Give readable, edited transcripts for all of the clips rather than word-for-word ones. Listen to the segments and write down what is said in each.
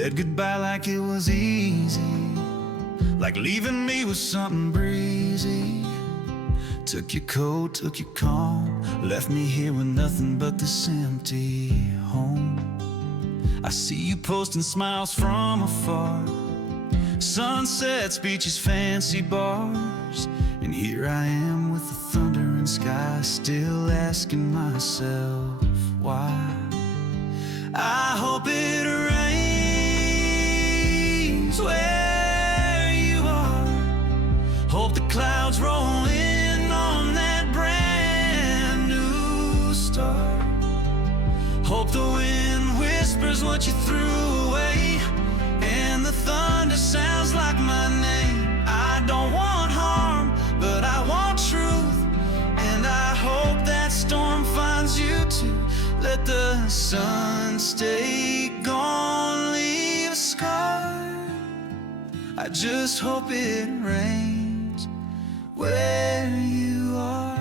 Said goodbye like it was easy, like leaving me with something breezy. Took your coat, took your calm, left me here with nothing but this empty home. I see you posting smiles from afar, sunsets, beaches, fancy bars, and here I am with the thunder and sky, still asking myself why. I hope it rains where you are, hope the clouds roll in on that brand new start, hope the wind whispers what you threw away, and the thunder sounds like my name. I don't want harm, but I want truth, and I hope that storm finds you too. Let the sun stay gone, leave a scar. I just hope it rains where you are.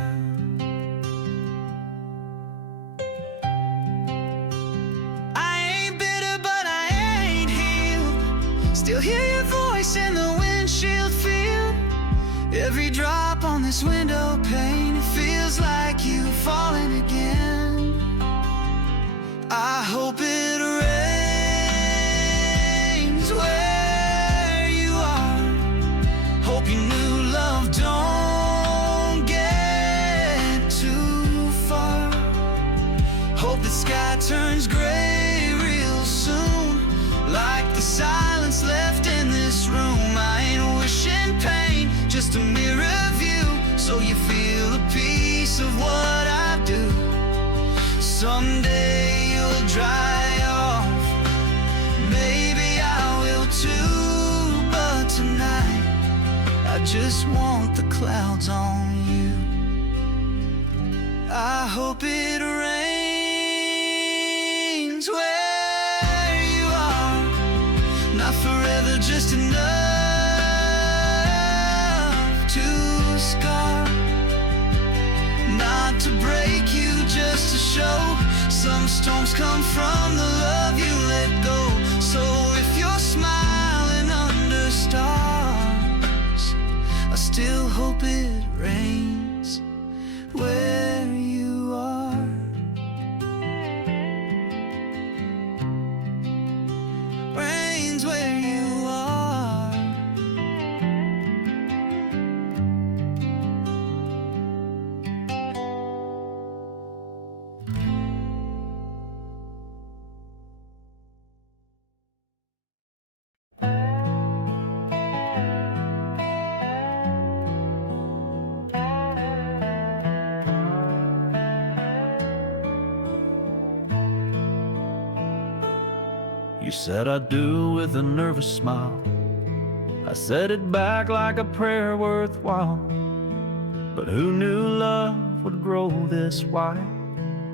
Still hear your voice in the windshield field. Every drop on this window pane, it feels like you falling again. I hope it rains where you are. Hope your new love don't get too far. Hope the sky turns gray real soon, like the silence left in this room. I ain't wishing pain, just a mirror view, so you feel a piece of what I do. Someday you'll dry off, maybe I will too, but tonight I just want the clouds on you. I hope it rains where you are, not forever, just enough to scar, not to break you, just to show. Some storms come from the love you let go. So if you're smiling under stars, I still hope it rains where you are. Rains where you are. You said I do with a nervous smile. I said it back like a prayer worthwhile. But who knew love would grow this wide,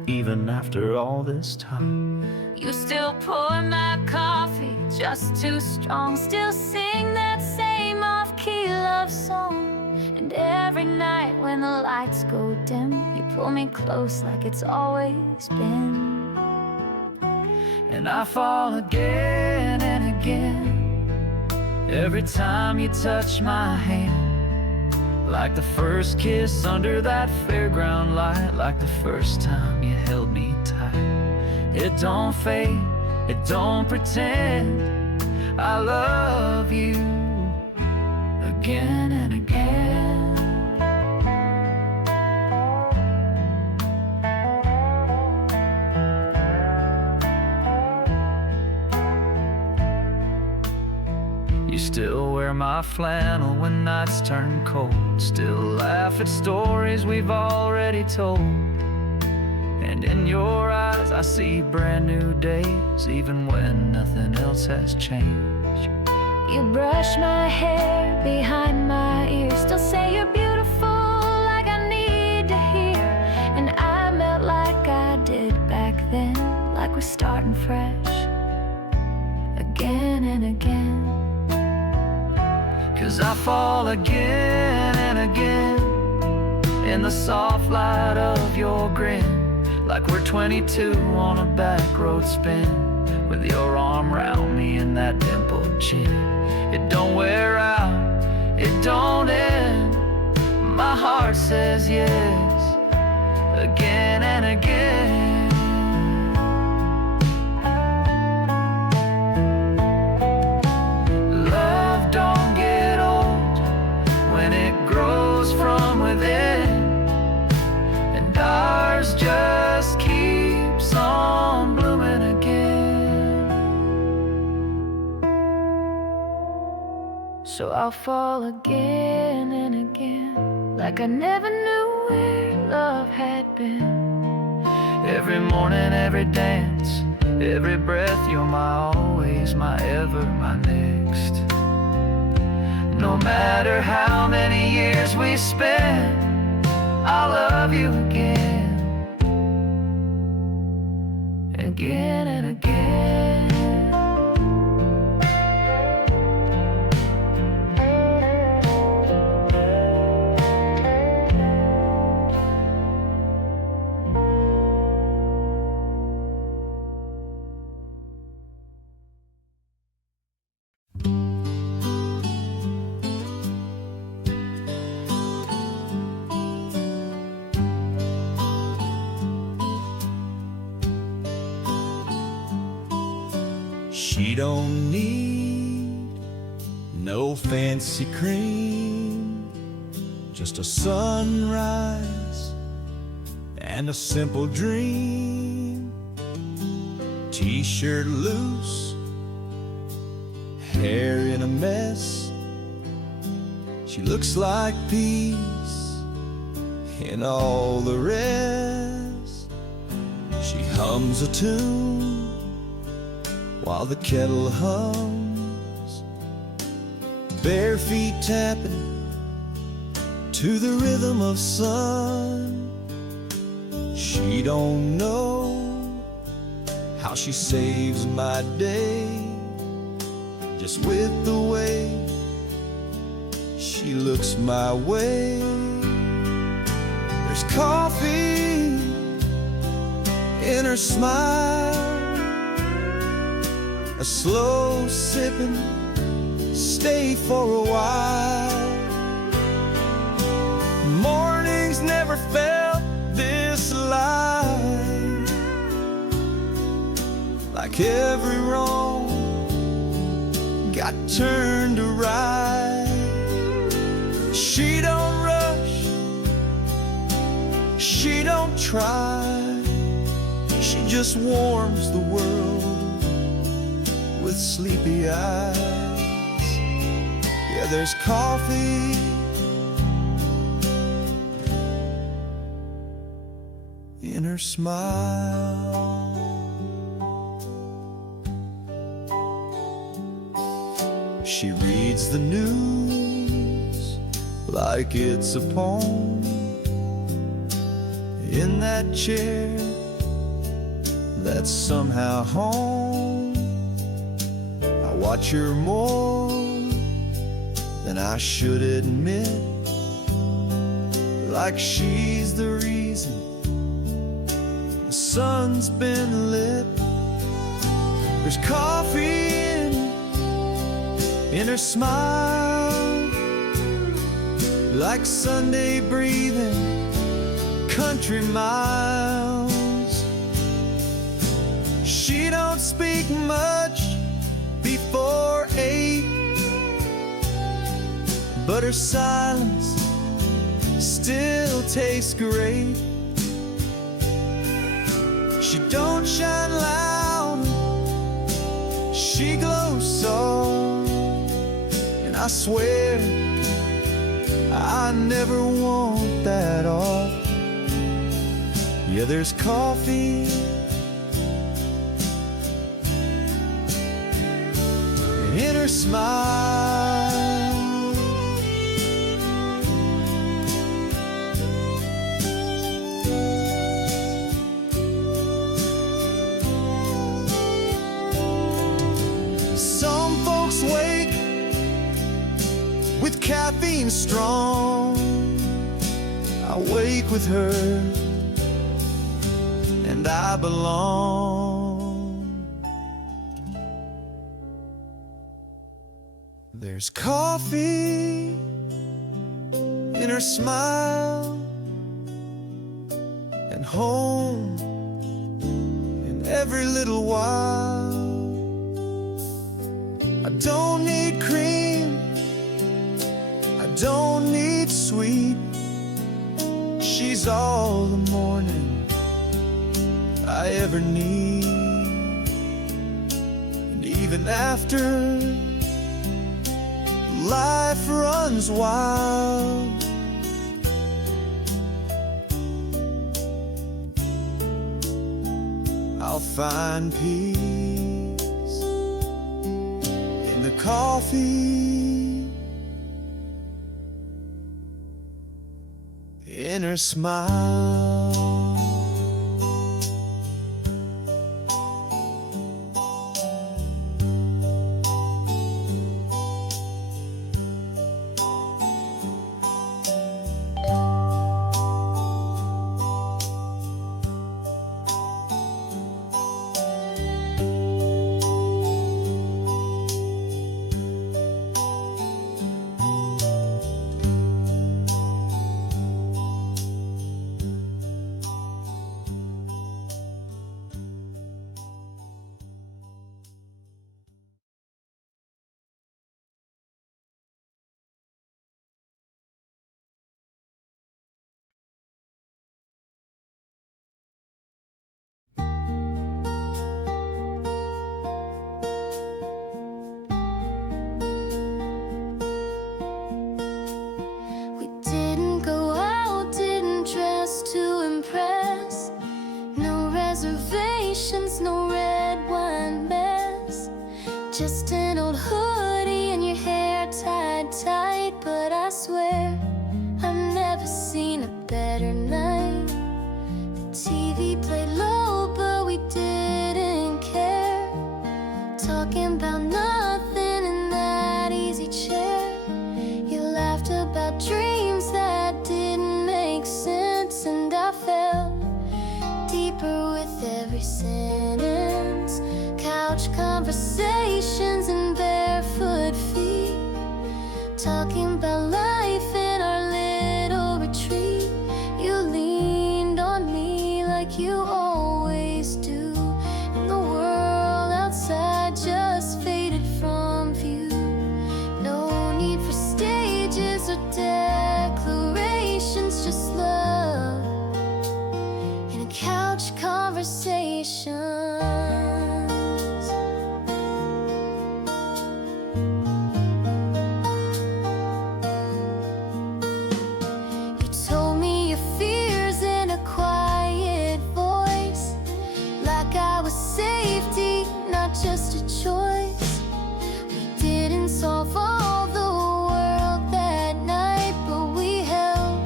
even after all this time? You still pour my coffee just too strong, still sing that same off-key love song. And every night when the lights go dim, you pull me close like it's always been. And I fall again and again, every time you touch my hand, like the first kiss under that fairground light, like the first time you held me tight. It don't fade, it don't pretend, I love you again and again. You still wear my flannel when nights turn cold, still laugh at stories we've already told. And in your eyes I see brand new days, even when nothing else has changed. You brush my hair behind my ears, still say you're beautiful like I need to hear. And I melt like I did back then, like we're starting fresh again and again. 'Cause I fall again and again in the soft light of your grin, like we're 22 on a back road spin, with your arm around me and that dimpled chin. It don't wear out, it don't end. My heart says yes, again and again. Love don't get old when it grows from within, and ours just keeps on blooming again. So I'll fall again and again, like I never knew where love had been. Every morning, every dance, every breath, you're my always, my ever, my next. No matter how many years we spend, I'll love you again, again and again. She don't need no fancy cream, just a sunrise and a simple dream. T-shirt loose, hair in a mess. She looks like peace in all the rest. She hums a tune while the kettle hums, bare feet tapping to the rhythm of sun. She don't know how she saves my day, just with the way she looks my way. There's coffee in her smile, a slow sipping, stay for a while. Mornings never felt this alive, like every wrong got turned to right. She don't rush, she don't try, she just warms the world with sleepy eyes. Yeah, there's coffee in her smile. She reads the news like it's a poem in that chair that's somehow home. I watch her more than I should admit, like she's the reason the sun's been lit. There's coffee in her smile, like Sunday breathing country miles. She don't speak much before 8, but her silence still tastes great. She don't shine loud, she glows soft, and I swear I never want that off. Yeah, there's coffee in her smile. Some folks wake with caffeine strong. I wake with her and I belong. There's coffee in her smile, and home in every little while. I don't need cream, I don't need sweet. She's all the morning I ever need. And even after life runs wild, I'll find peace in the coffee, in her smile. No red wine mess, just an old hoodie and your hair tied tight. But I swear I've never seen a better night. The TV played low, but we didn't care, talking about nothing in that easy chair. You laughed about dreams that didn't make sense, and I felt deeper with every sentence. Couch conversations and barefoot feet, talking about life in our little retreat. You leaned on me like you always do, and the world outside just faded from view. No need for stages or declarations, just love in a couch conversation. Safety, not just a choice. We didn't solve all the world that night, but we held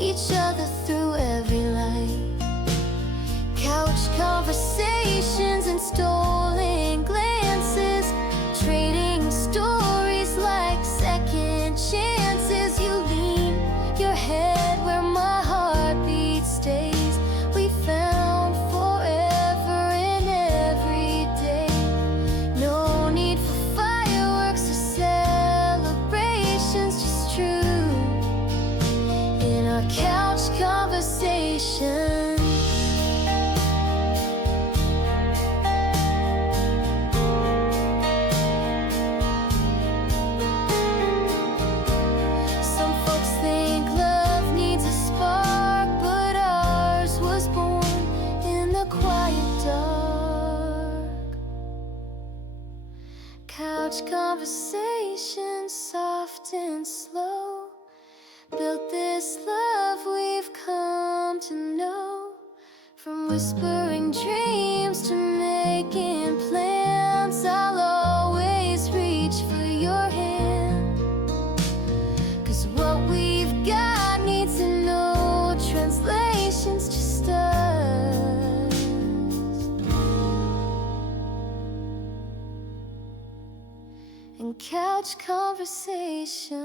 each other through every light. Couch conversations and stolen glances, trading stories like second chances. You lean your head where my heartbeat stays. We found forever in every day. No need for fireworks or celebrations, just true in our couch conversation. Some folks think love needs a spark, but ours was born in the quiet dark. Couch conversations, soft and slow, built this love we've come to know. From whispering dreams to making plans, I'll always reach for your hand. 'Cause what we've got needs no translations, just us. And couch conversation.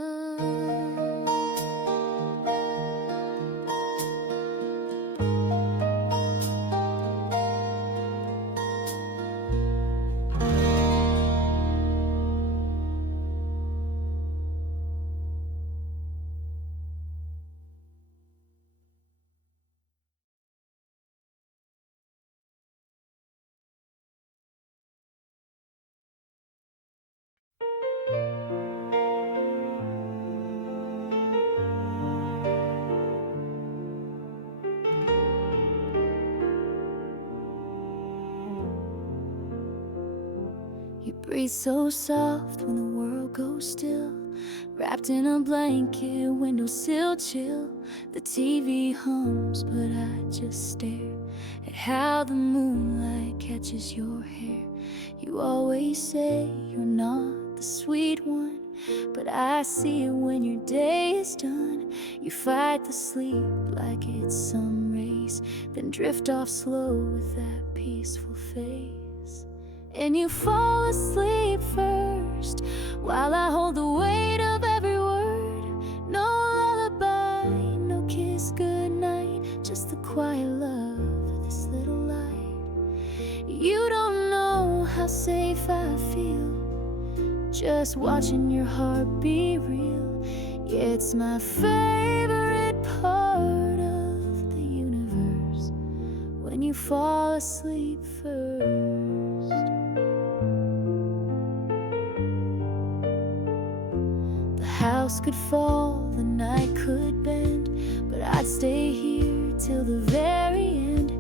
breathe so soft when the world goes still. Wrapped in a blanket, windowsill chill. The TV hums, but I just stare at how the moonlight catches your hair. You always say you're not the sweet one, but I see it when your day is done. You fight the sleep like it's some race, then drift off slow with that peaceful face. And you fall asleep first, while I hold the weight of every word. No lullaby, no kiss goodnight, just the quiet love of this little light. You don't know how safe I feel, just watching your heart be real. Yeah, it's my favorite part of the universe, when you fall asleep first. The house could fall, the night could bend, but I'd stay here till the very end.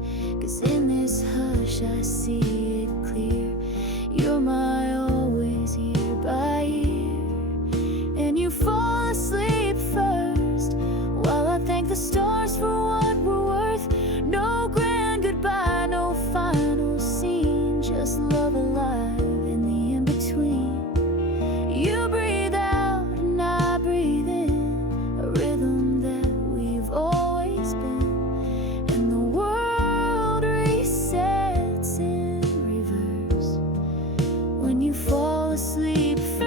'Cause in this hush I see it clear, you're my always ear by ear. And you fall asleep first, while I thank the stars for what we're worth. No grand goodbye, no final scene, just love alive in the in-between. You breathe out and I breathe in, a rhythm that we've always been. And the world resets in reverse when you fall asleep first.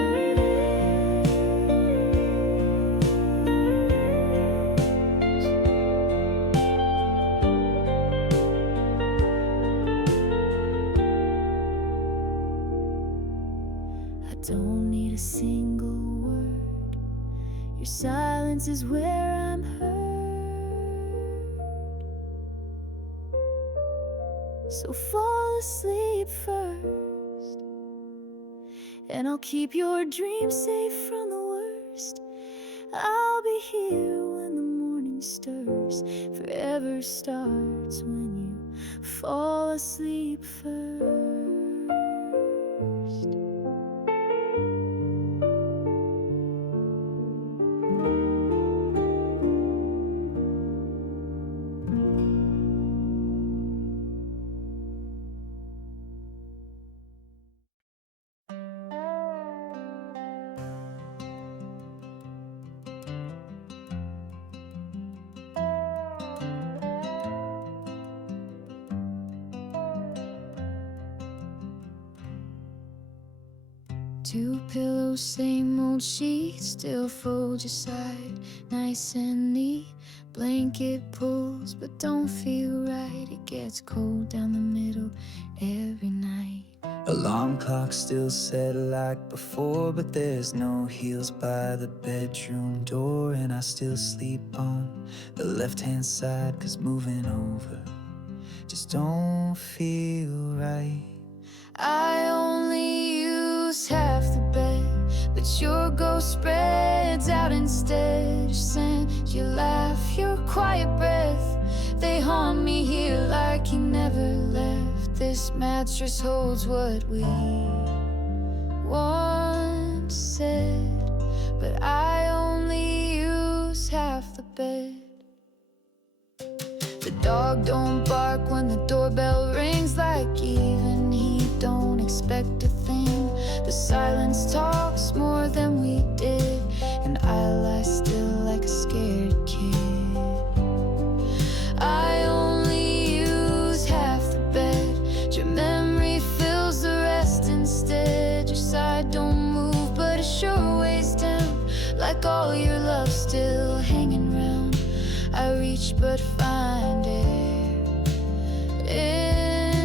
I don't need a single word, your silence is where I'm heard. So fall asleep first, and I'll keep your dreams safe from the worst. I'll be here when the morning stirs, forever starts when you fall asleep first. Two pillows, same old sheets, still fold your side, nice and neat. Blanket pulls, but don't feel right. It gets cold down the middle every night. Alarm clock still set like before, but there's no heels by the bedroom door. And I still sleep on the left-hand side, 'cause moving over just don't feel right. I only use half the bed, but your ghost spreads out instead. Your scent, your laugh, your quiet breath, they haunt me here like you never left. This mattress holds what we once said, but I only use half the bed. The dog don't bark when the doorbell rings, like even he don't expect a thing. The silence talks more than we did, and I lie still like a scared kid. I only use half the bed, your memory fills the rest instead. Your side don't move, but it sure weighs down, like all your love still hanging round. I reach but find air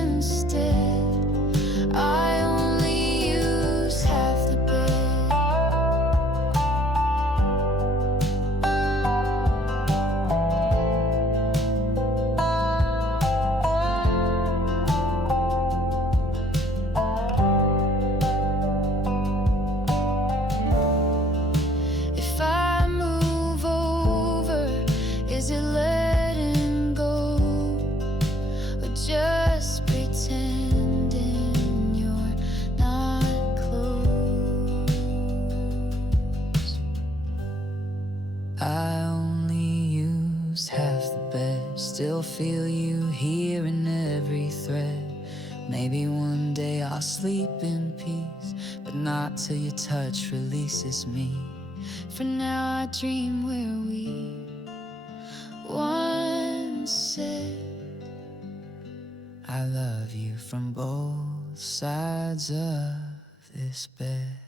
instead. I only use half the bed. If I move over, is it letting go, or just still feel you here in every thread. Maybe one day I'll sleep in peace, but not till your touch releases me. For now I dream where we once said I love you from both sides of this bed.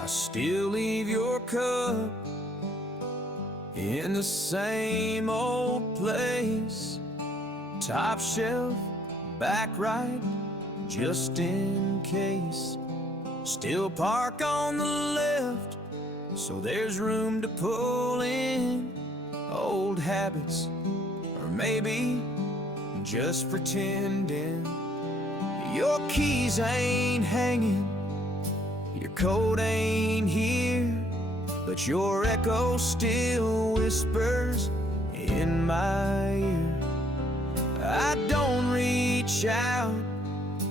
I still leave your cup in the same old place, top shelf, back right, just in case. Still park on the left, so there's room to pull in. Old habits, or maybe just pretending. Your keys ain't hanging, your coat ain't here, but your echo still whispers in my ear. I don't reach out,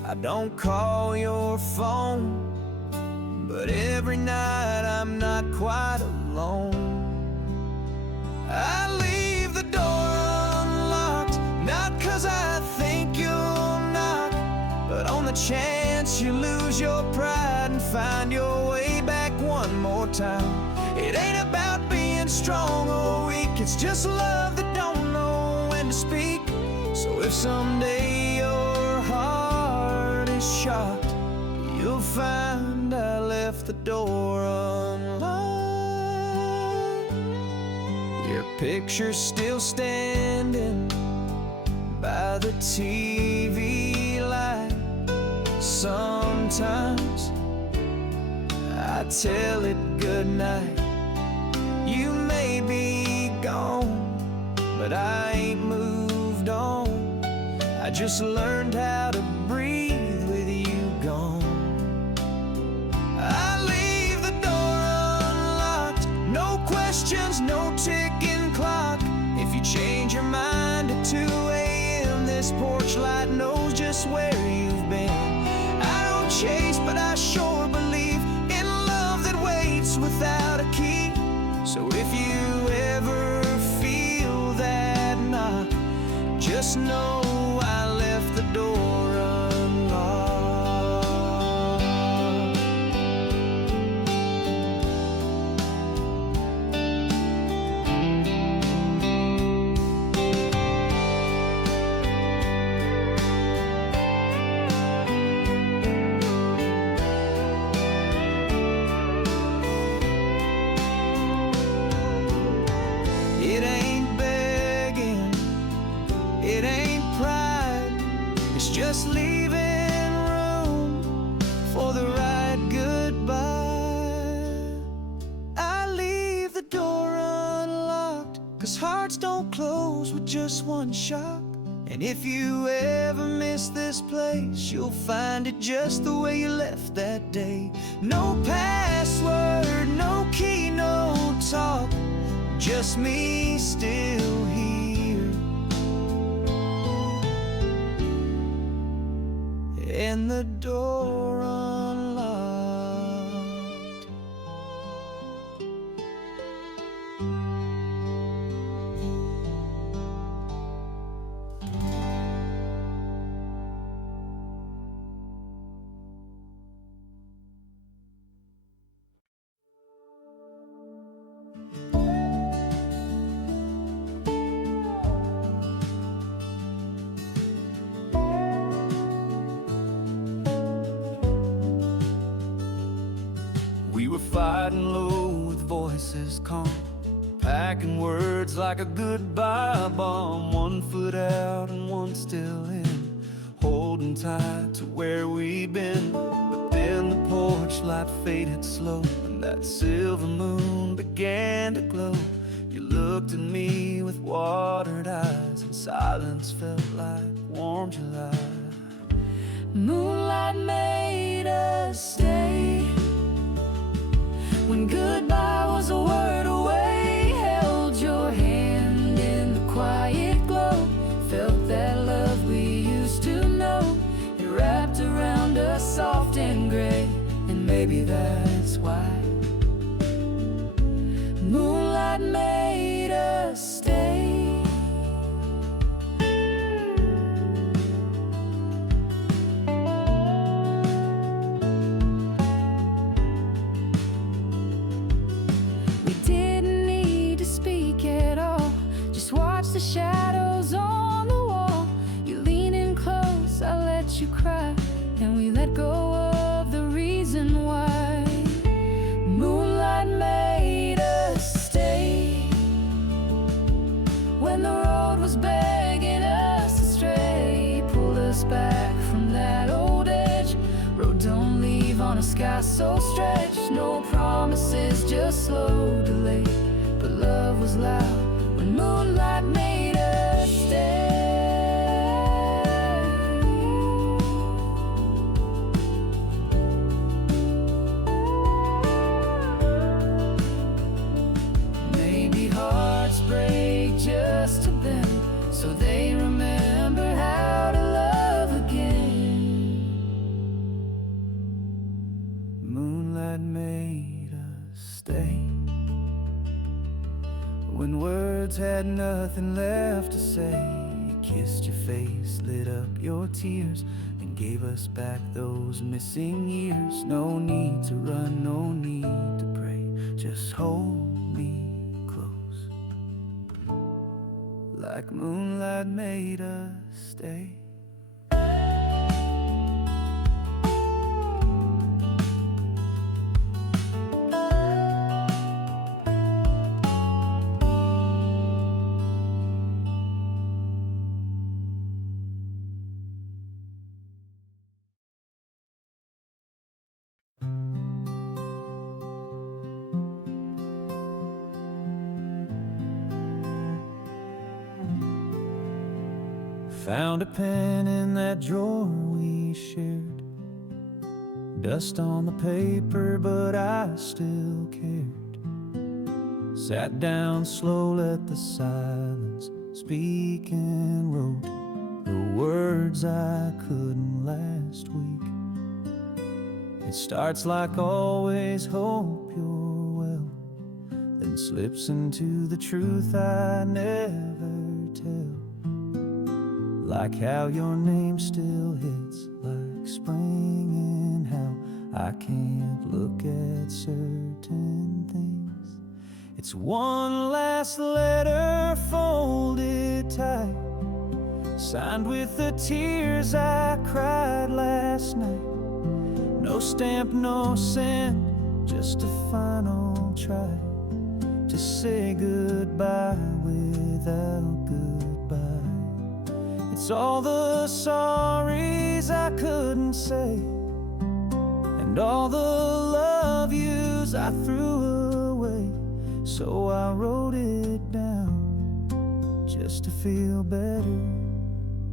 I don't call your phone, but every night I'm not quite alone. I leave the door unlocked, not 'cause I think you'll knock, but on the chance you lose your pride and find your way back one more time. It ain't about being strong or weak, it's just love that don't know when to speak. So if someday your heart is shocked, you'll find I left the door unlocked. Your picture's still standing by the TV light. Sometimes I tell it goodnight. You may be gone, but I ain't moved on. I just learned how to breathe with you gone. I leave the door unlocked, no questions, no ticking clock. If you change your mind at 2 a.m., this porch light knows just where you've been. I don't chase, but I sure believe in love that waits without a key. So if you ever feel that knock, just know I left the door unlocked. It ain't begging, it ain't pride, it's just leaving room for the right goodbye. I leave the door unlocked, 'cause hearts don't close with just one shock. And if you ever miss this place, you'll find it just the way you left that day. No password, no key, no talk, just me still here, and the door unlocked. We were fighting low with voices calm, packing words like a goodbye bomb. 1 foot out and one still in, holding tight to where we've been. But then the porch light faded slow, and that silver moon began to glow. You looked at me with watered eyes, and silence felt like warm July. Moonlight made us stay, when goodbye was a word away. Held your hand in the quiet glow, felt that love we used to know. that's why moonlight made us stay. We didn't need to speak at all, just watch the shadows on the wall. You lean in close, I let you cry, and we let go of the reason why moonlight made us stay. When the road was begging us to stray, pulled us back from that old edge. Road don't leave on a sky so stretched. No promises, just slow delay, but love was loud when moonlight made us stay. Maybe hearts break just to bend, so they remember how to love again. Moonlight made us stay. When words had nothing left to say, it kissed your face, lit up your tears, and gave us back those missing years. No need to run, no need to pray, just hold me close, like moonlight made us stay. Found a pen in that drawer we shared, dust on the paper, but I still cared. Sat down slow, let the silence speak, and wrote the words I couldn't last week. It starts like always, hope you're well, then slips into the truth I never tell. Like how your name still hits like spring, and how I can't look at certain things. It's one last letter folded tight, signed with the tears I cried last night. No stamp, no send, just a final try to say goodbye without goodbye. It's all the sorries I couldn't say, and all the love yous I threw away. So I wrote it down just to feel better.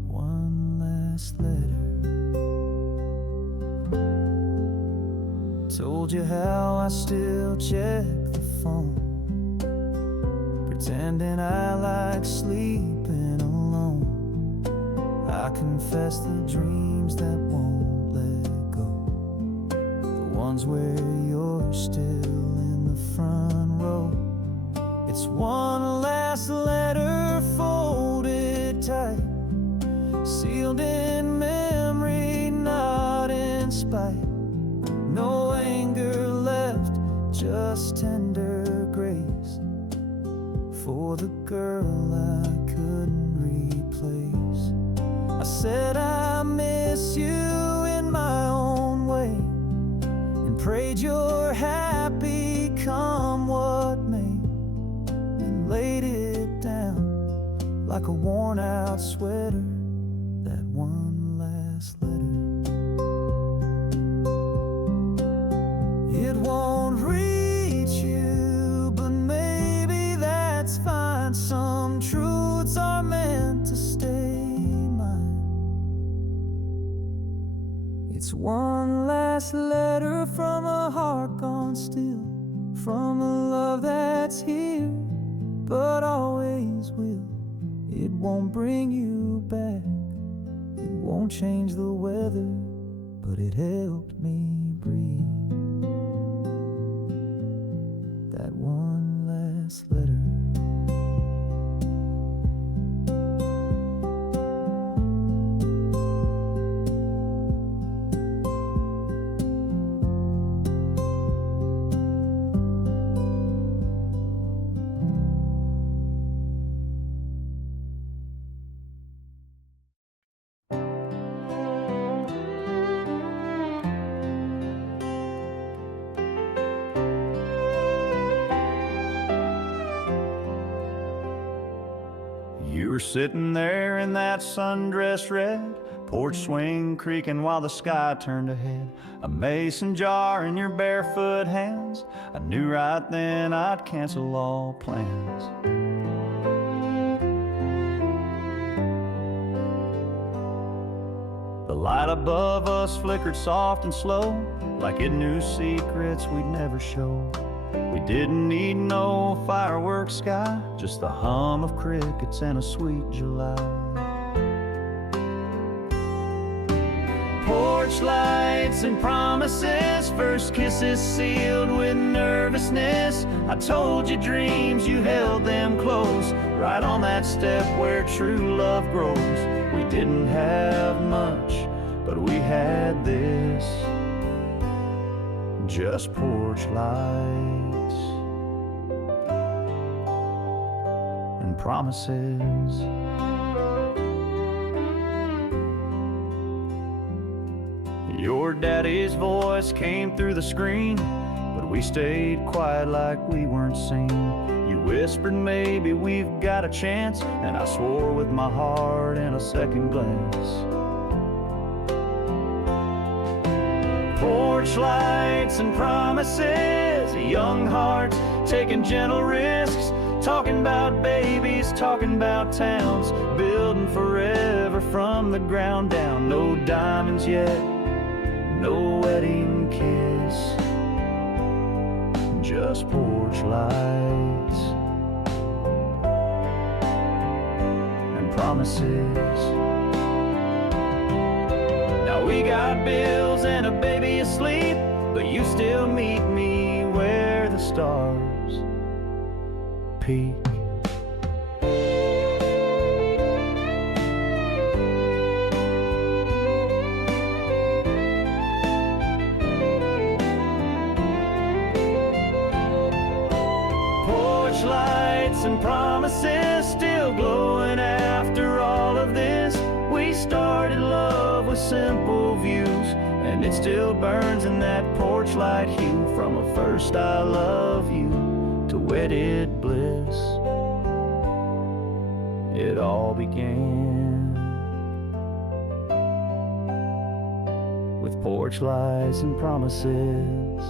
One last letter. Told you how I still check the phone, pretending I like sleeping alone. I confess the dreams that won't let go, the ones where you're still in the front row. It's one last letter folded tight, sealed in memory, not in spite. No anger left, just tender grace for the girl I couldn't replace. I said I miss you in my own way, and prayed you're happy come what may, and laid it down like a worn out sweater, that one last letter. It won't reach you, but maybe that's fine. Some truths are meant to stay mine. It's one last letter from a heart gone still, from a love that's here, but always will. It won't bring you back, it won't change the weather, but it helped me breathe. this letter. You were sitting there in that sundress red, porch swing creaking while the sky turned ahead. A mason jar in your barefoot hands. I knew right then I'd cancel all plans. The light above us flickered soft and slow, like it knew secrets we'd never show. We didn't need no fireworks sky, just the hum of crickets and a sweet July. Porch lights and promises, first kisses sealed with nervousness. I told you dreams, you held them close, right on that step where true love grows. We didn't have much, but we had this, just porch lights and promises. Your daddy's voice came through the screen, but we stayed quiet like we weren't seen. You whispered maybe we've got a chance, and I swore with my heart in a second glance. Porch lights and promises, a young heart taking gentle risks, talking about babies, talking about towns, building forever from the ground down. No diamonds yet, no wedding kiss, just porch lights and promises. Now we got bills and a baby asleep, but you still meet me where the stars peak. Porch lights and promises still glowing after all of this. We started love with simple views, and it still burns in that porch light hue. From a first I love you to wedded bliss, it all began with porch lights and promises.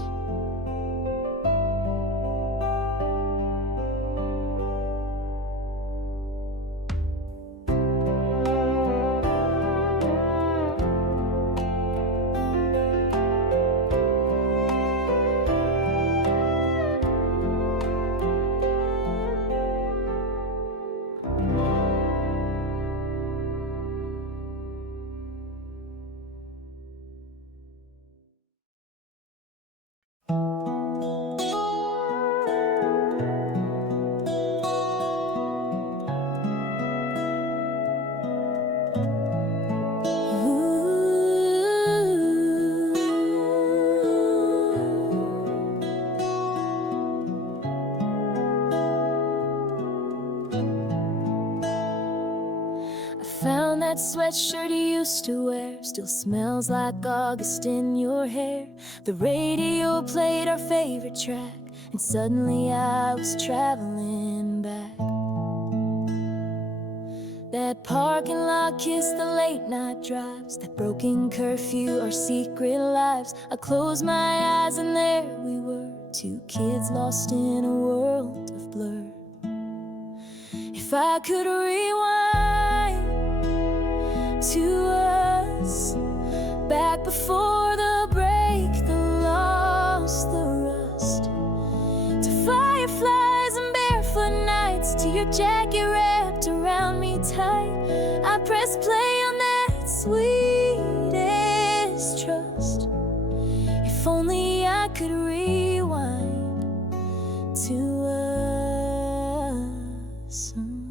Found that sweatshirt you used to wear, still smells like August in your hair. The radio played our favorite track, and suddenly I was traveling back. That parking lot kiss, the late night drives, that broken curfew, our secret lives. I closed my eyes and there we were, two kids lost in a world of blur. If I could rewind to us, back before the break, the loss, the rust, to fireflies and barefoot nights, to your jacket wrapped around me tight. I press play on that sweetest trust. If only I could rewind to us. sun.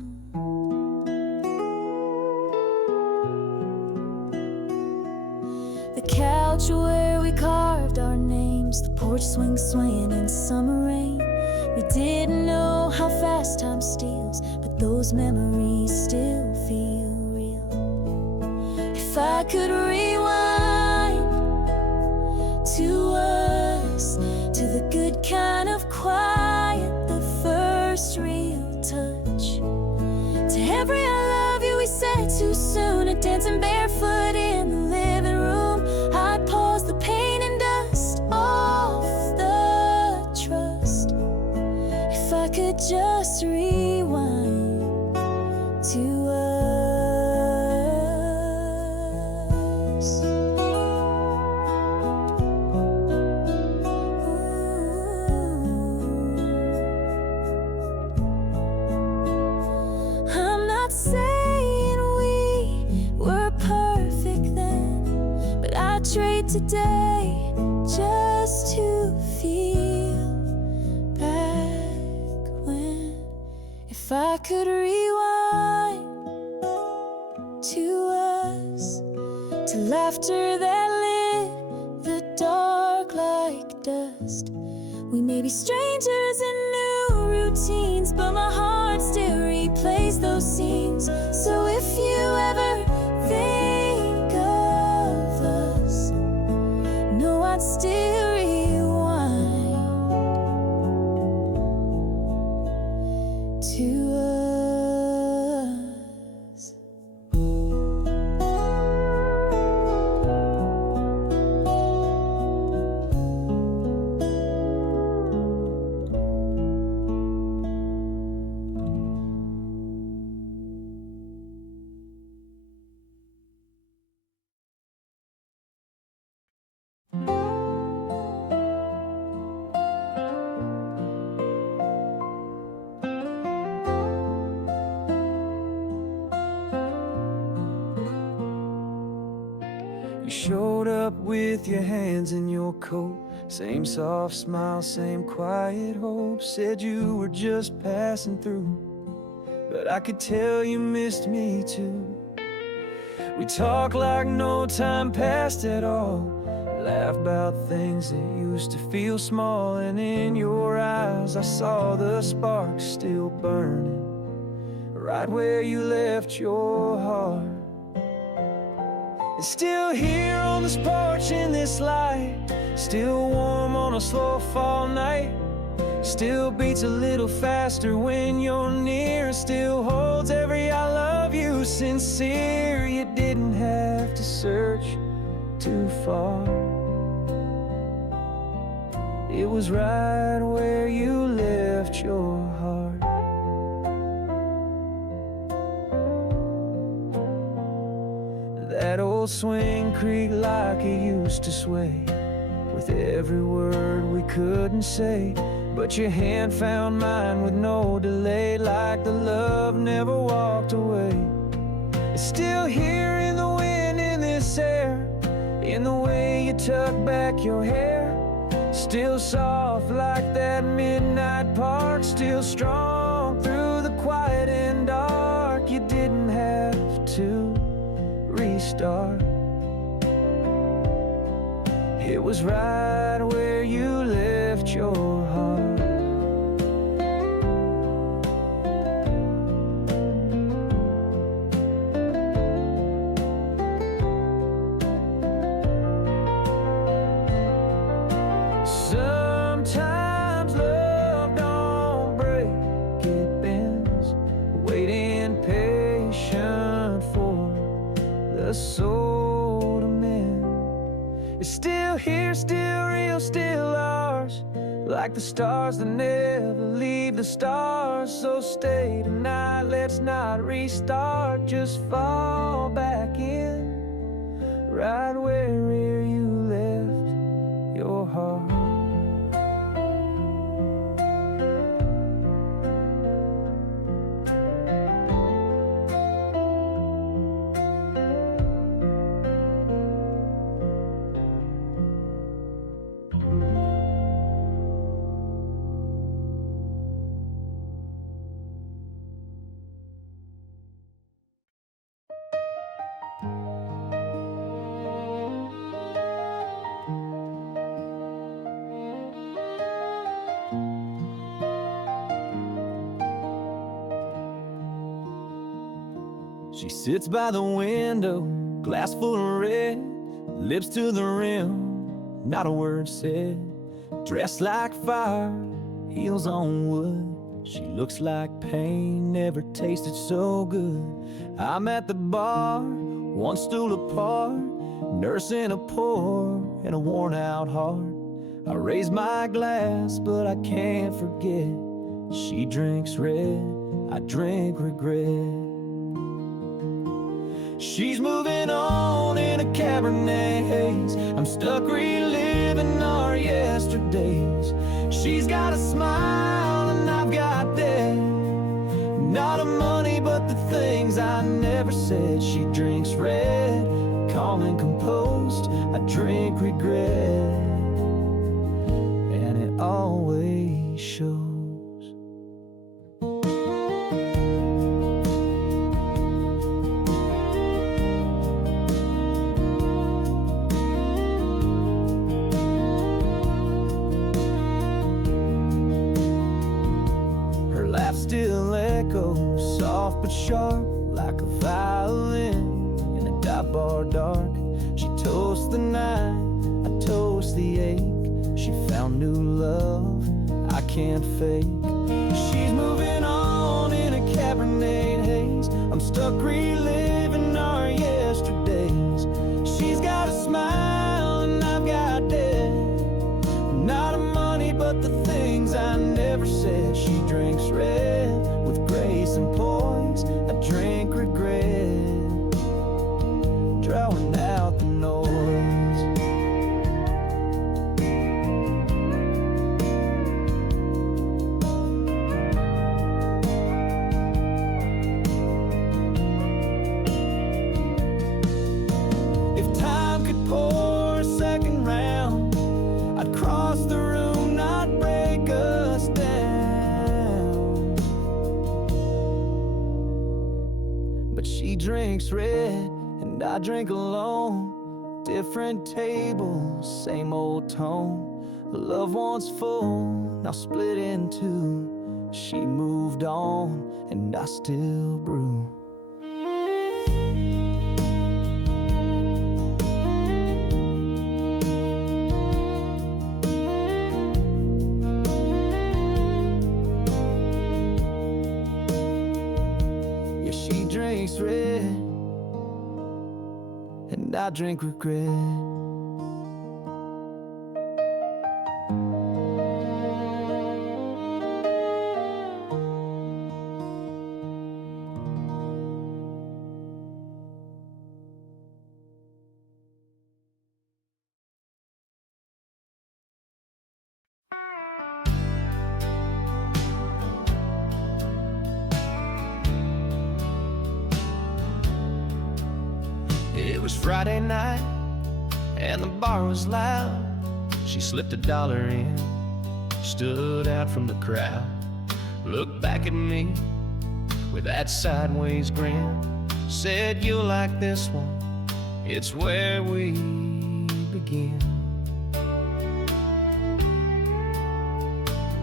The couch where we carved our names, the porch swaying in summer rain. We didn't know how fast time steals, but those memories still feel real. If I could rewind to us, to the good kind of quiet, the first real touch, to every I love you we said too soon, a dancing barefoot in the living room. I'd pause the pain and dust off the trust. If I could just rewind to us. I'm not saying we were perfect then, but I'd trade today just to feel back when. If I could rewind to us, to laughter that lit the dark like dust. We may be strangers in new routines, but my heart still replays those scenes. So if you ever think of us, know I'd still rewind to us. You showed up with your hands in your coat, same soft smile, same quiet hope. Said you were just passing through, but I could tell you missed me too. We talked like no time passed at all, laugh about things that used to feel small. And in your eyes I saw the spark still burning, right where you left your heart. And still here on this porch in this light, still warm on a slow fall night, still beats a little faster when you're near, still holds every I love you sincere. You didn't have to search too far, it was right where you left your heart. That old swing creaked like it used to sway, with every word we couldn't say, but your hand found mine with no delay, like the love never walked away. It's still here in the wind, in this air, in the way you tuck back your hair, still soft like that midnight park, still strong through the quiet and dark. You didn't have to restart, it was right where you left your heart. Sometimes love don't break, it bends, waiting patient for the soul to mend. It's still here, still real, still ours, like the stars that never leave the stars. So stay tonight, let's not restart, just fall back in, right where you left your heart. She sits by the window, glass full of red, lips to the rim, not a word said. Dressed like fire, heels on wood. She looks like pain, never tasted so good. I'm at the bar, one stool apart, nursing a poor and a worn out heart. I raise my glass, but I can't forget. She drinks red, I drink regret. She's moving on in a Cabernet haze. I'm stuck reliving our yesterdays. She's got a smile and I've got debt. Not a money, but the things I never said. She drinks red, calm and composed. I drink regret, and it always shows. Still echoes, soft but sharp, like a violin in a dive bar dark. She toasts the night, I toast the ache. She found new love, I can't fake. She's moving on in a Cabernet haze. I'm stuck reliving our yesterdays. She's got a smile and I've got debt. Not a money, but the things I never said. She drinks red with grace and poise. I drink regret, drowning out the noise. If time could pour a second round, I'd cross the room, not break us down. But she drinks red, and I drink alone. Different tables, same old tone. The love once full, now split in two. She moved on, and I still brew. She drinks red, and I drink regret. It was Friday night, and the bar was loud. She slipped $1 in, stood out from the crowd, looked back at me with that sideways grin, said, "You'll like this one, it's where we begin."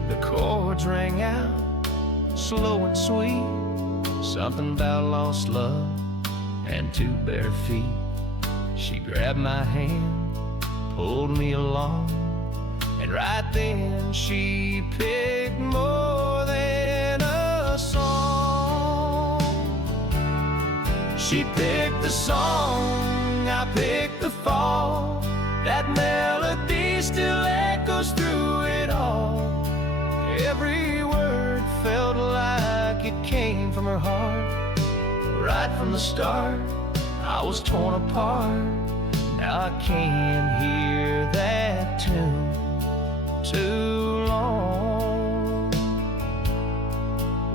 The chords rang out, slow and sweet, something about lost love and two bare feet. She grabbed my hand, pulled me along, and right then she picked more than a song. She picked the song, I picked the fall. That melody still echoes through it all. Every word felt like it came from her heart. Right from the start, I was torn apart. Now I can't hear that tune too long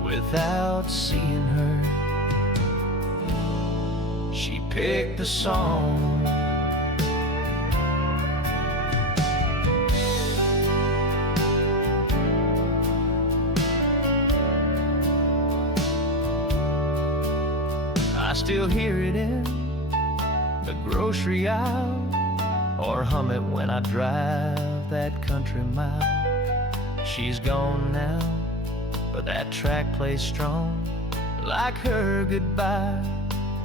without seeing her. She picked the song. I still hear it in the grocery aisle, or hum it when I drive that country mile. She's gone now, but that track plays strong, like her goodbye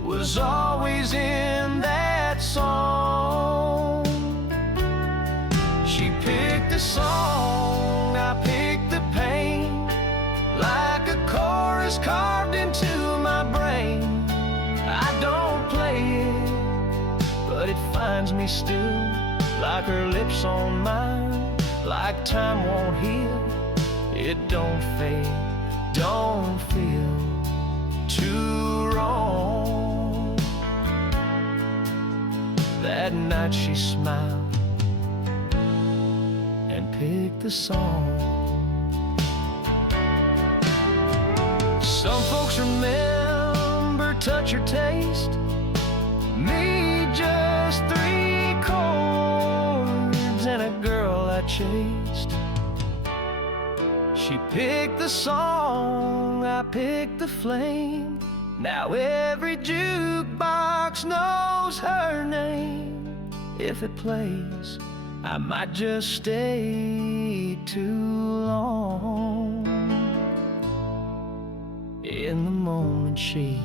was always in that song. She picked the song, I picked the pain, like a chorus carved into my brain. I don't play it, but it finds me still, like her lips on mine, like time won't heal. It don't fade, don't feel too wrong. That night she smiled and picked the song. Some folks remember touch or taste, me just 3 chords and a girl I chased. She picked the song, I picked the flame. Now every jukebox knows her name. If it plays, I might just stay too long. In the moment she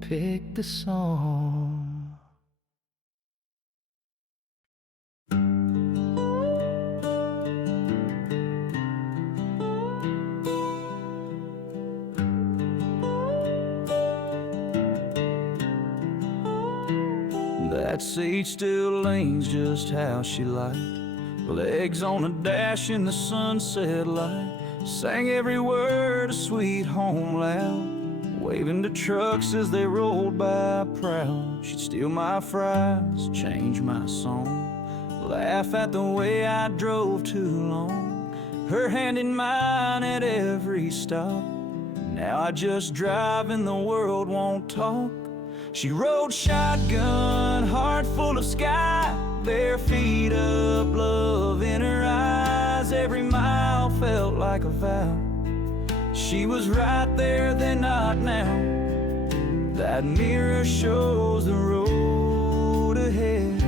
picked the song. That seat still leans just how she liked, legs on a dash in the sunset light. Sang every word of Sweet Home loud, waving to trucks as they rolled by proud. She'd steal my fries, change my song, laugh at the way I drove too long. Her hand in mine at every stop. Now I just drive and the world won't talk. She rode shotgun, heart full of sky, bare feet up, love in her eyes. Every mile felt like a vow. She was right there, then not now. That mirror shows the road ahead,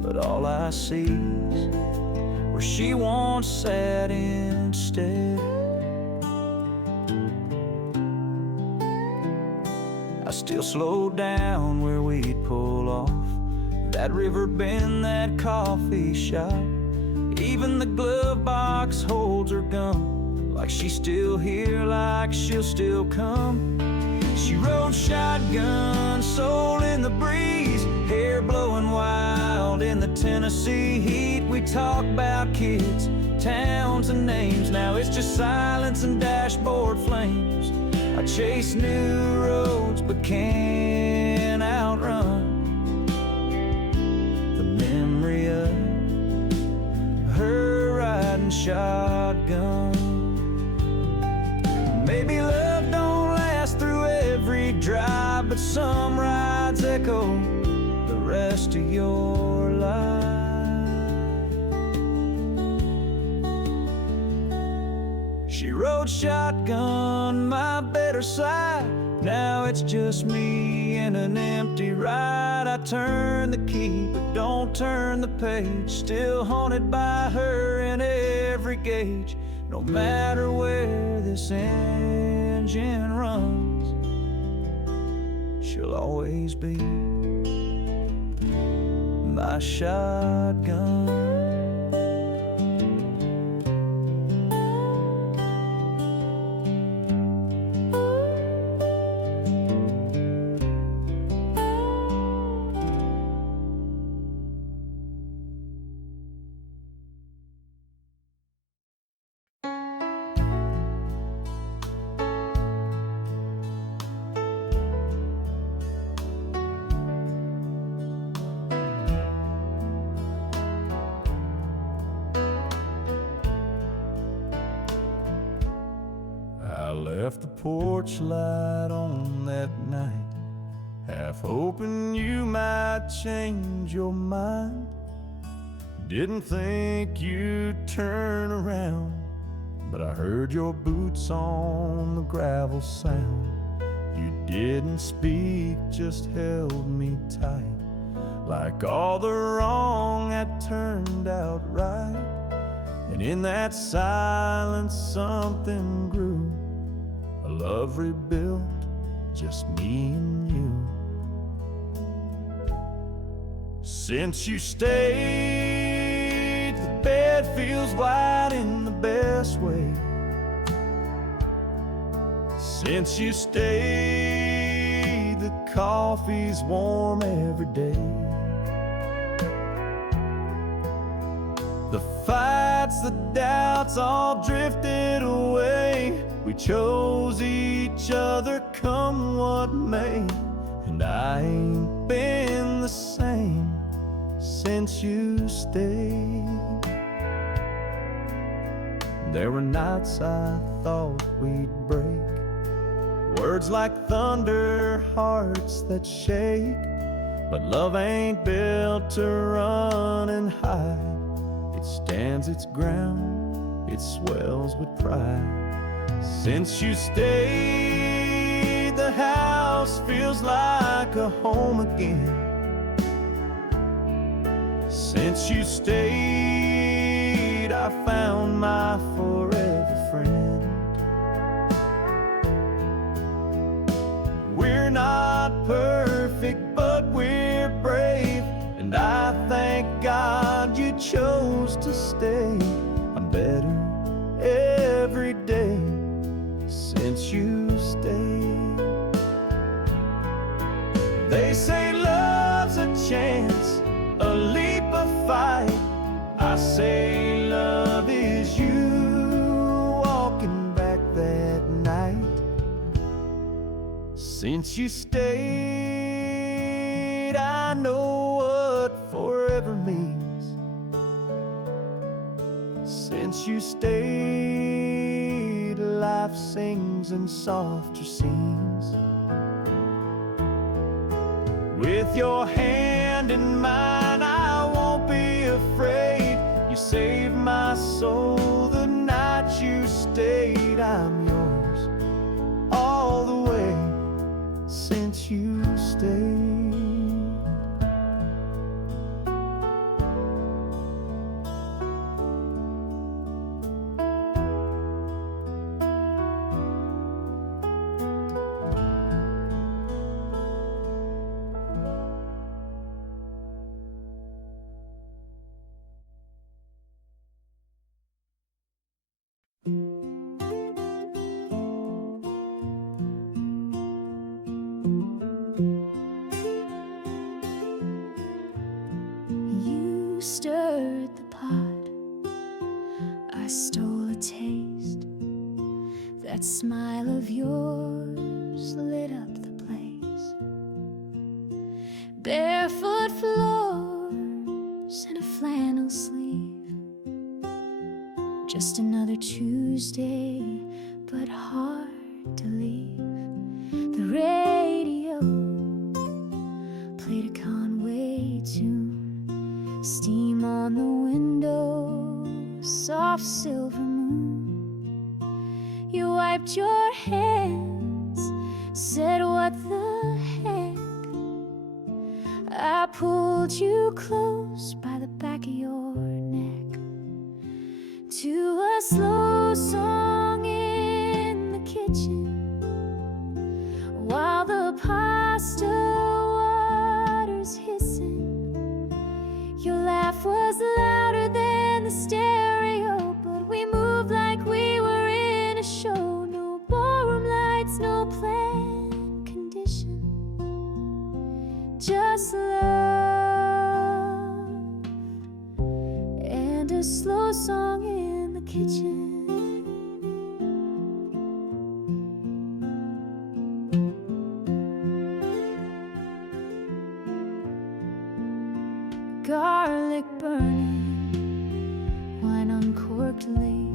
but all I see is where she once sat instead. I still slow down where we'd pull off, that river bend, that coffee shop. Even the glove box holds her gum, like she's still here, like she'll still come. She rode shotgun, soul in the breeze, hair blowing wild in the Tennessee heat. We talk about kids, towns and names, now it's just silence and dashboard flames. I chase new roads but can't outrun the memory of her riding shotgun. Maybe love don't last through every drive, but some rides echo the rest of your life. She rode shotgun, my better side. Now it's just me in an empty ride. I turn the key, but don't turn the page. Still haunted by her in every gauge. No matter where this engine runs, she'll always be my shotgun. I left the porch light on that night, half hoping you might change your mind. Didn't think you'd turn around, but I heard your boots on the gravel sound. You didn't speak, just held me tight, like all the wrong had turned out right. And in that silence something grew, love rebuilt, just me and you. Since you stayed, the bed feels light in the best way. Since you stayed, the coffee's warm every day. The fights, the doubts all drifted away. We chose each other come what may. And I ain't been the same since you stayed. There were nights I thought we'd break, words like thunder, hearts that shake. But love ain't built to run and hide. It stands its ground, it swells with pride. Since you stayed, the house feels like a home again. Since you stayed, I found my forever friend. We're not perfect, but we're brave. And I thank God you chose to stay. I'm better every day since you stayed. They say love's a chance, a leap of fight. I say love is you walking back that night. Since you stayed, I know what forever means. Since you stayed, life sings in softer scenes. With your hand in mine, I won't be afraid. You saved my soul the night you stayed. I'm yours all the way since you stayed. You stirred the pot, I stole a taste. That smile of yours lit up the place. Barefoot floors and a flannel sleeve. Just another Tuesday, but hard to leave. The radio played a Conway tune, steam on the window, soft silver moon. You wiped your hands, said what the heck. I pulled you close by the back of your neck to a slow song in the kitchen, while the pasta water's hissing. Your laugh was louder than the stereo, but we moved like we were in a show. No ballroom lights, no planned condition, just love and a slow song in the kitchen. Garlic burning, wine uncorked late,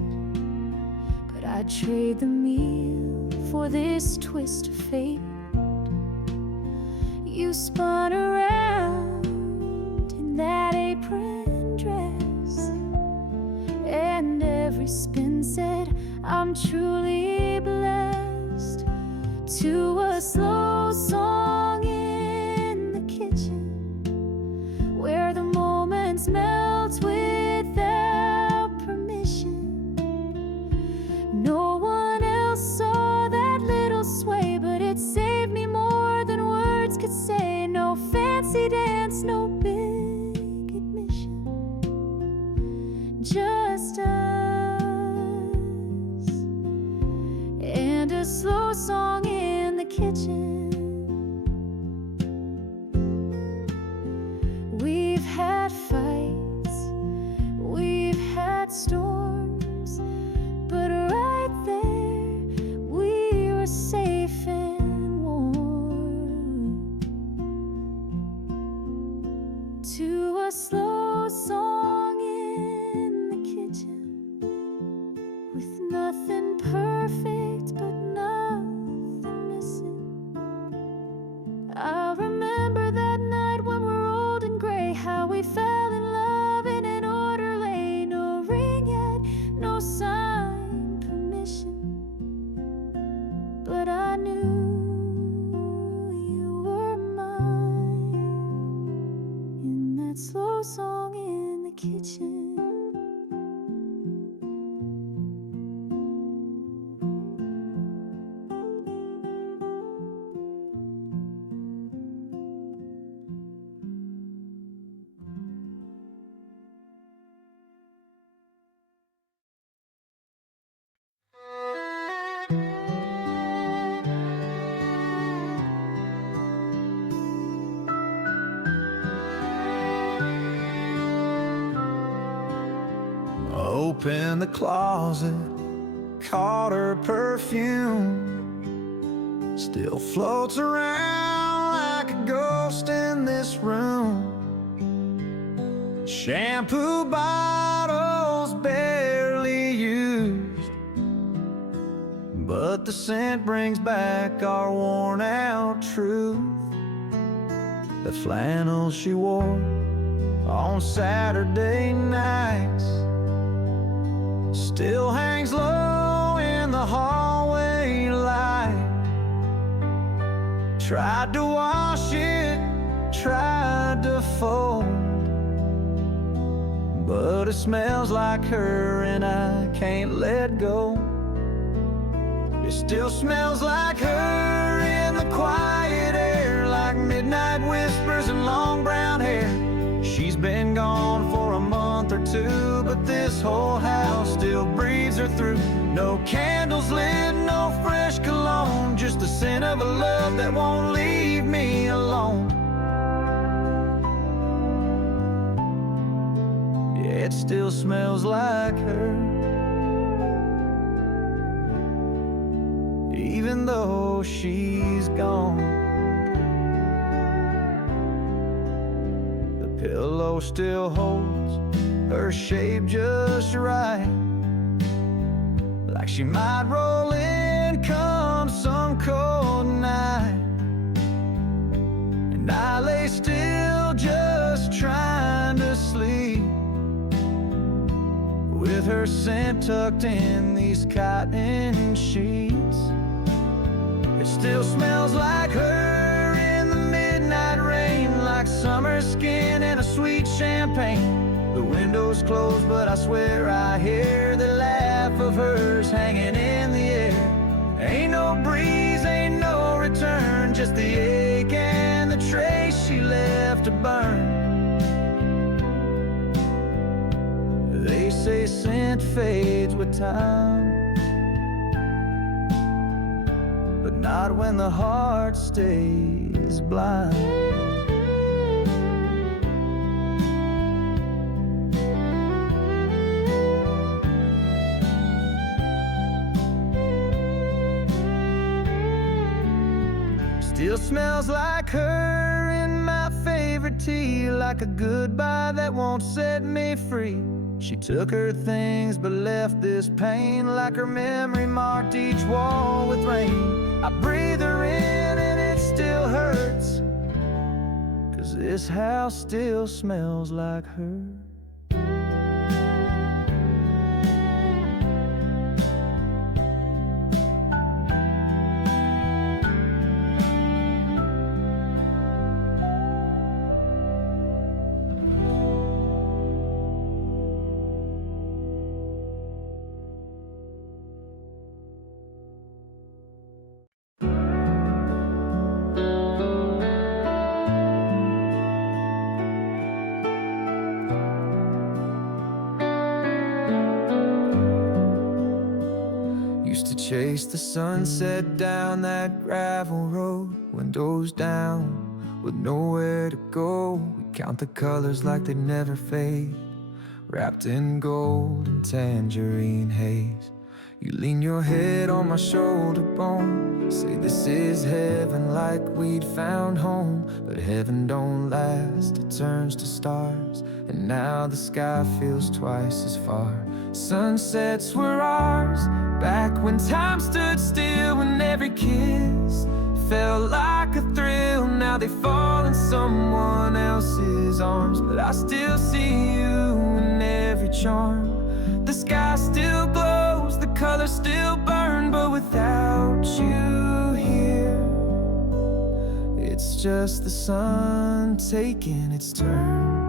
but I'd trade the meal for this twist of fate. You spun around in that apron dress, and every spin said, I'm truly blessed. To a slow song in the kitchen, where the moments melt without permission. No one else saw that little slow song in the kitchen. We've had fights, we've had storms, but right there we were safe and warm. To a slow song in the kitchen, with nothing perfect but nothing missing. I remember that night when we're old and gray, how we fell in love in an order lay. No ring yet, no sign, permission, but I knew you were mine in that slow song in the kitchen. Open the closet, caught her perfume, still floats around like a ghost in this room. Shampoo bottles barely used, but the scent brings back our worn out truth. The flannel she wore on Saturday nights still hangs low in the hallway light. Tried to wash it, tried to fold, but it smells like her and I can't let go. It still smells like her in the quiet air, like midnight whispers and long brown hair. She's been gone for a month or two, but this whole house still breathes her through. No candles lit, no fresh cologne, just the scent of a love that won't leave me alone. Yeah, it still smells like her, even though she's gone. Pillow still holds her shape just right, like she might roll in come some cold night. And I lay still just trying to sleep, with her scent tucked in these cotton sheets. It still smells like her in the midnight rain, like summer skin and a sweet champagne. The window's closed, but I swear I hear the laugh of hers hanging in the air. Ain't no breeze, ain't no return, just the ache and the trace she left to burn. They say scent fades with time, but not when the heart stays blind. Still smells like her in my favorite tea, like a goodbye that won't set me free. She took her things but left this pain, like her memory marked each wall with rain. I breathe her in and it still hurts, 'cause this house still smells like her. chase the sunset down that gravel road, windows down with nowhere to go. We count the colors like they never fade, wrapped in gold and tangerine haze. You lean your head on my shoulder bone, say this is heaven, like we'd found home. But heaven don't last, it turns to stars, and now the sky feels twice as far. Sunsets were ours, back when time stood still, when every kiss felt like a thrill. Now they fall in someone else's arms, but I still see you in every charm. The sky still glows, the colors still burn, but without you here, it's just the sun taking its turn.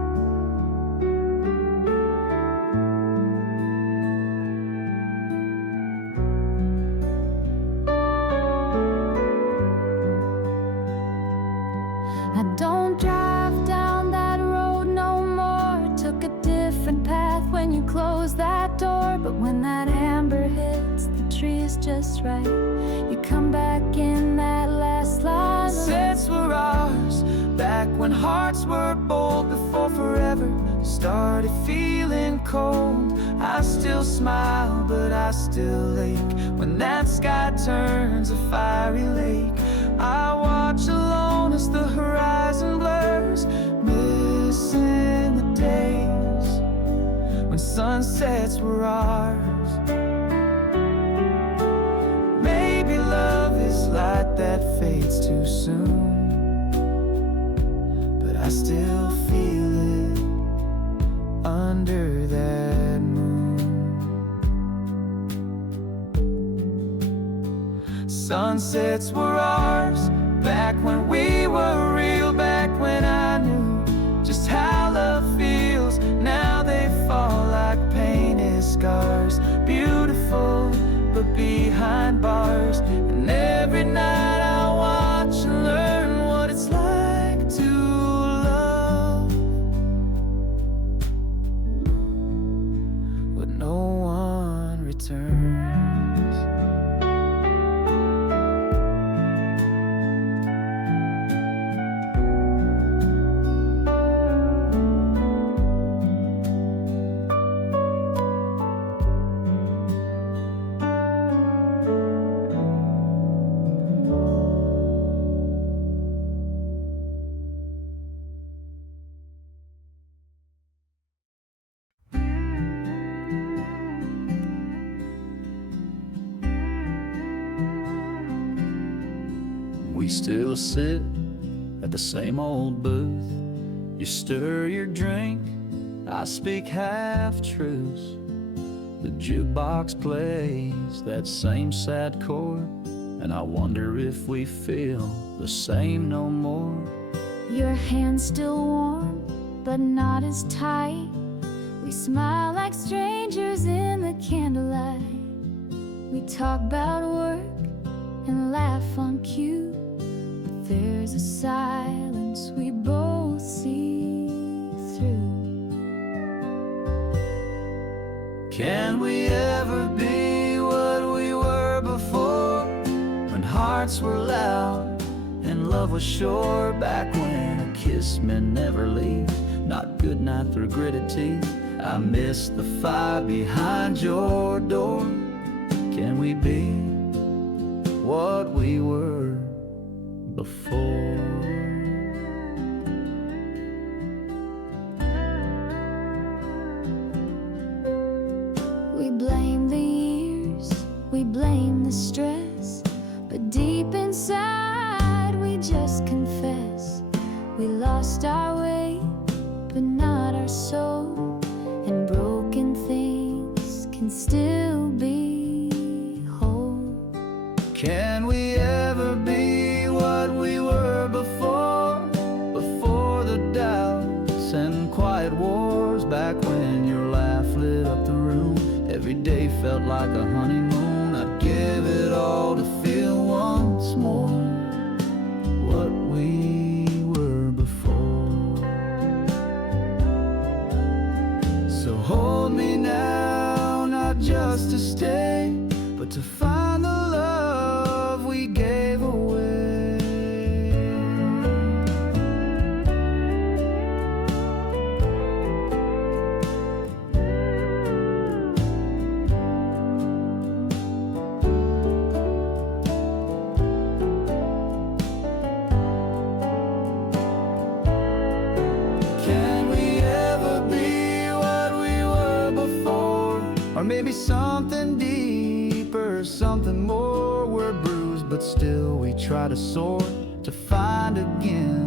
I don't drive down that road no more. Took a different path when you closed that door. But when that amber hits the trees just right, you come back in that last line. Sunsets were ours, back when hearts were bold, before forever started feeling cold. I still smile, but I still ache when that sky turns a fiery lake. I watch alone as the horizon blurs, missing the days when sunsets were ours. Maybe love is light that fades too soon, but I still feel it under that moon. Sunsets were ours, back when we were real, back when I knew just how love feels. Now they fall like painted scars, beautiful but behind bars. And every night I watch and learn what it's like to love when no one returns. We still sit at the same old booth. You stir your drink, I speak half-truths. The jukebox plays that same sad chord, and I wonder if we feel the same no more. Your hand's still warm, but not as tight. We smile like strangers in the candlelight. We talk about work and laugh on cue, but there's a silence we both see through. Can we ever be what we were before, when hearts were loud and love was sure? Back when a kiss meant never leave, not goodnight through gritted teeth. I miss the fire behind your door. Can we be what we were before? We blame the years, we blame the stress, but deep inside we just confess we lost our way, but not our soul, and broken things can still be whole. Can we ever be what we were before, before the doubts and quiet wars? Back when your laugh lit up the room, every day felt like a honeymoon. I'd give it all to feel once more what we were before. So hold me now, not just to stay, but to find the something more. We're bruised, but still we try to soar, to find again